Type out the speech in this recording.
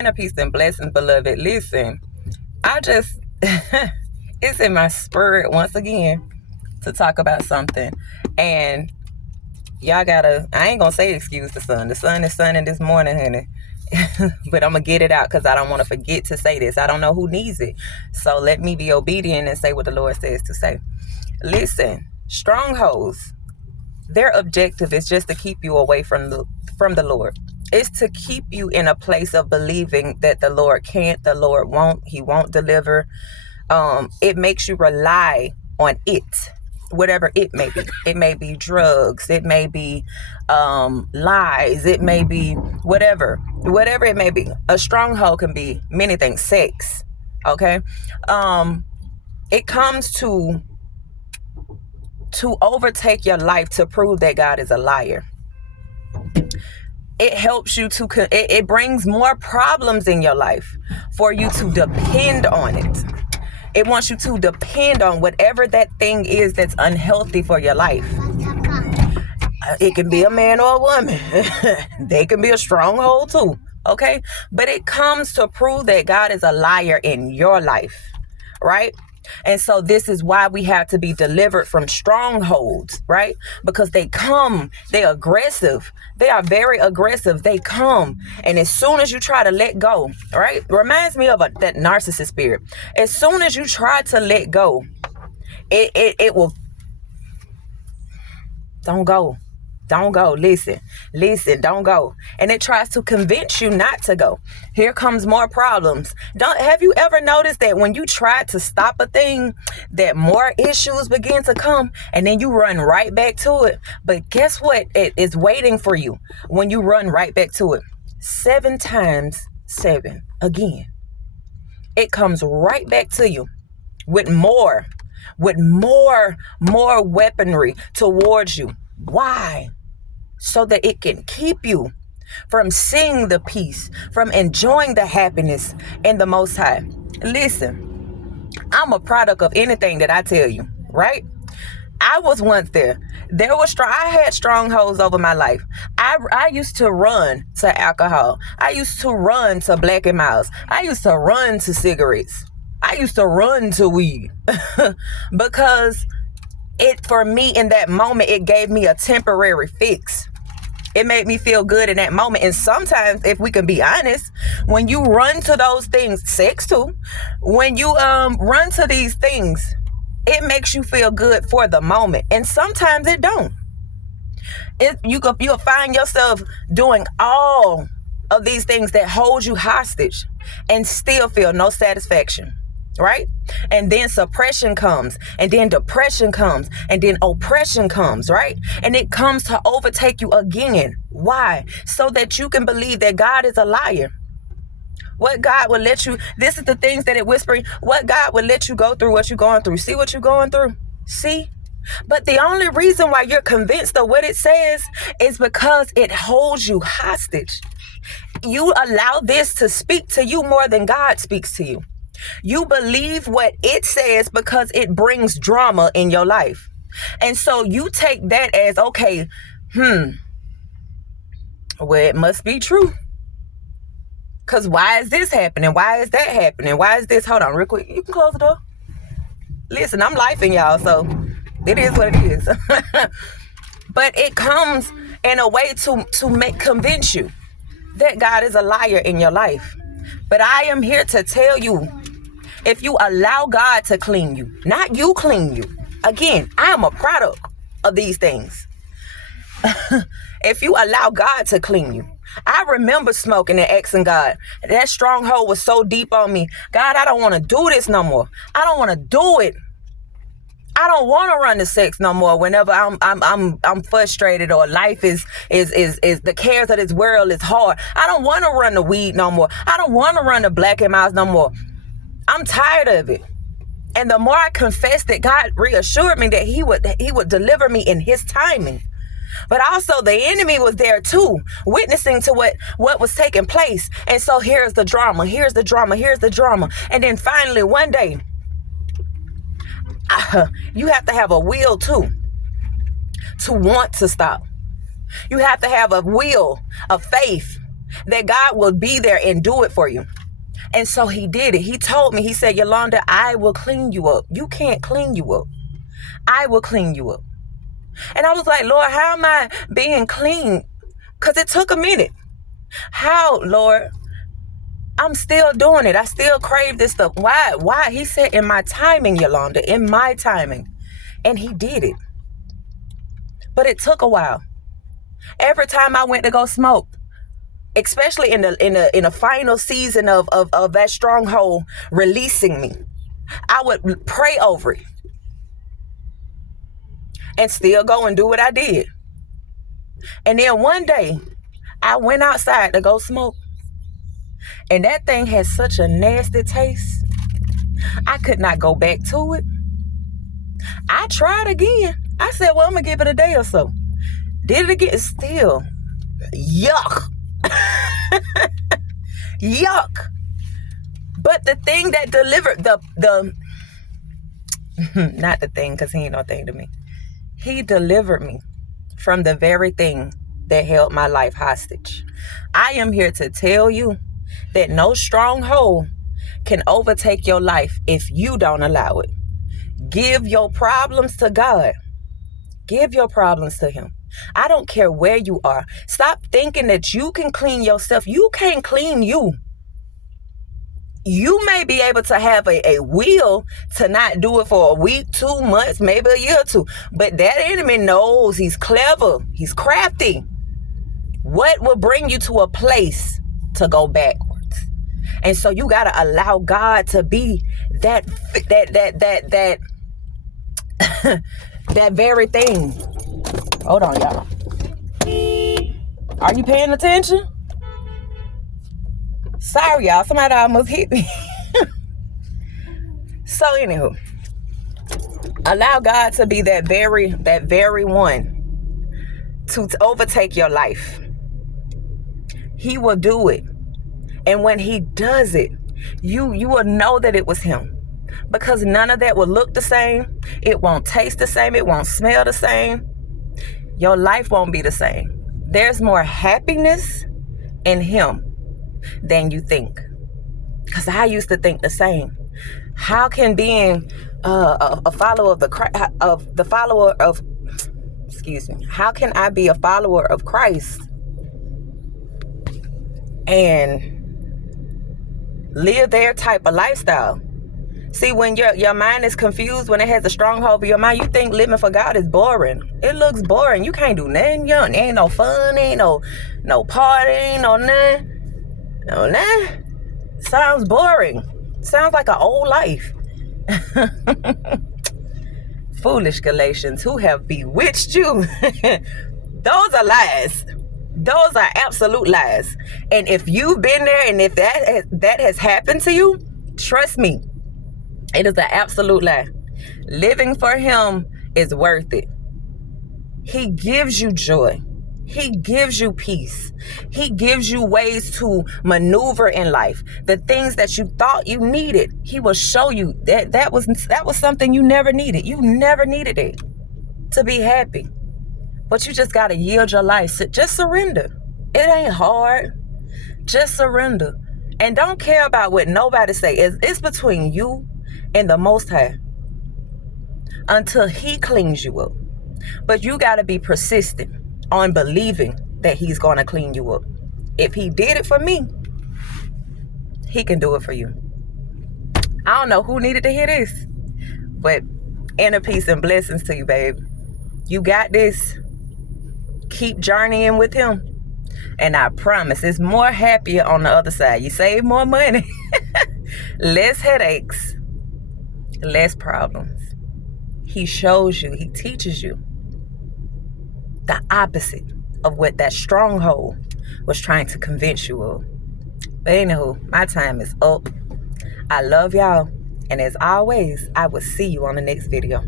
Inner peace and blessings, beloved. Listen, I just, it's in my spirit once again to talk about something. And y'all gotta, I ain't gonna say excuse the sun. The sun is sunning this morning, honey. But I'm gonna get it out because I don't want to forget to say this. I don't know who needs it. So let me be obedient and say what the Lord says to say. Listen, strongholds, their objective is just to keep you away from the Lord. It's to keep you in a place of believing that the Lord can't, the Lord won't, he won't deliver. It makes you rely on it, whatever it may be. It may be drugs, it may be lies, it may be whatever it may be. A stronghold can be many things. Sex, okay? It comes to overtake your life to prove that God is a liar. It helps you to, it brings more problems in your life for you to depend on it. It wants you to depend on whatever that thing is that's unhealthy for your life. It can be a man or a woman. They can be a stronghold too, okay? But it comes to prove that God is a liar in your life, right? And so this is why we have to be delivered from strongholds, right? Because they're aggressive. They are very aggressive. They come. And as soon as you try to let go, right? Reminds me of that narcissist spirit. As soon as you try to let go, it will. Don't go. Don't go. Listen, don't go. And it tries to convince you not to go. Here comes more problems. Have you ever noticed that when you try to stop a thing, that more issues begin to come and then you run right back to it? But guess what? It is waiting for you when you run right back to it. 7 times 7 again. It comes right back to you with more weaponry towards you. Why? So that it can keep you from seeing the peace, from enjoying the happiness in the Most High. Listen, I'm a product of anything that I tell you, right? I was once there. I had strongholds over my life. I used to run to alcohol. I used to run to Black and Miles. I used to run to cigarettes. I used to run to weed because for me in that moment, it gave me a temporary fix. It made me feel good in that moment. And sometimes, if we can be honest, when you run to those things, sex too, when you run to these things, it makes you feel good for the moment. And sometimes it don't. You'll find yourself doing all of these things that hold you hostage and still feel no satisfaction. Right? And then suppression comes, and then depression comes, and then oppression comes, right? And it comes to overtake you again. Why? So that you can believe that God is a liar. What God will let you, this is the things that it whispering, what God will let you go through what you're going through. See what you're going through? See? But the only reason why you're convinced of what it says is because it holds you hostage. You allow this to speak to you more than God speaks to you. You believe what it says because it brings drama in your life. And so you take that as, okay, well, it must be true. Because why is this happening? Why is that happening? Why is this? Hold on real quick. You can close the door. Listen, I'm lifing y'all, so it is what it is. But it comes in a way to convince you that God is a liar in your life. But I am here to tell you, if you allow God to clean you, not you clean you. Again, I am a product of these things. If you allow God to clean you. I remember smoking and asking God. That stronghold was so deep on me. God, I don't want to do this no more. I don't want to do it. I don't want to run to sex no more whenever I'm frustrated or life is the cares of this world is hard. I don't want to run to weed no more. I don't want to run to Black and Miles no more. I'm tired of it. And the more I confessed it, God reassured me that he would deliver me in his timing. But also the enemy was there too, witnessing to what was taking place. And so here's the drama. And then finally one day, you have to have a will too, to want to stop. You have to have a will, a faith, that God will be there and do it for you. And so he did it. He told me, he said, Yolanda, I will clean you up. You can't clean you up. I will clean you up. And I was like, Lord, how am I being clean? Because it took a minute. How, Lord? I'm still doing it. I still crave this stuff. Why? Why? He said, in my timing, Yolanda, in my timing. And he did it. But it took a while. Every time I went to go smoke, especially in the final season of that stronghold releasing me, I would pray over it and still go and do what I did. And then one day I went outside to go smoke, and that thing had such a nasty taste. I could not go back to it. I tried again. I said, well, I'm gonna give it a day or so. Did it again? Still yuck. Yuck. But the thing that delivered the not the thing, because he ain't no thing to me. He delivered me from the very thing that held my life hostage. I am here to tell you that no stronghold can overtake your life if you don't allow it. Give your problems to God. Give your problems to him. I don't care where you are. Stop thinking that you can clean yourself. You can't clean you. You may be able to have a will to not do it for a week, 2 months, maybe a year or two. But that enemy knows. He's clever. He's crafty. What will bring you to a place to go backwards? And so you got to allow God to be that that very thing. Hold on, y'all. Are you paying attention? Sorry, y'all. Somebody almost hit me. So, anywho, allow God to be that very one to overtake your life. He will do it. And when he does it, you will know that it was him. Because none of that will look the same. It won't taste the same. It won't smell the same. Your life won't be the same. There's more happiness in him than you think. Because I used to think the same. How can being a follower how can I be a follower of Christ and live their type of lifestyle? See, when your mind is confused, when it has a stronghold over your mind, you think living for God is boring. It looks boring. You can't do nothing young. Ain't no fun. Ain't no party. Ain't no nothing. No nothing. Sounds boring. Sounds like an old life. Foolish Galatians, who have bewitched you? Those are lies. Those are absolute lies. And if you've been there and if that has happened to you, trust me, it is an absolute lie. Living for him is worth it. He gives you joy. He gives you peace. He gives you ways to maneuver in life. The things that you thought you needed, he will show you that was something you never needed. You never needed it to be happy. But you just got to yield your life. Just surrender. It ain't hard. Just surrender. And don't care about what nobody say. It's between you and the Most High until he cleans you up. But you got to be persistent on believing that he's going to clean you up. If he did it for me, he can do it for you. I don't know who needed to hear this, but inner peace and blessings to you, babe. You got this. Keep journeying with him. And I promise it's more happier on the other side. You save more money. Less headaches. Less problems. He shows you. He teaches you the opposite of what that stronghold was trying to convince you of. But anywho, my time is up. I love y'all. And as always, I will see you on the next video.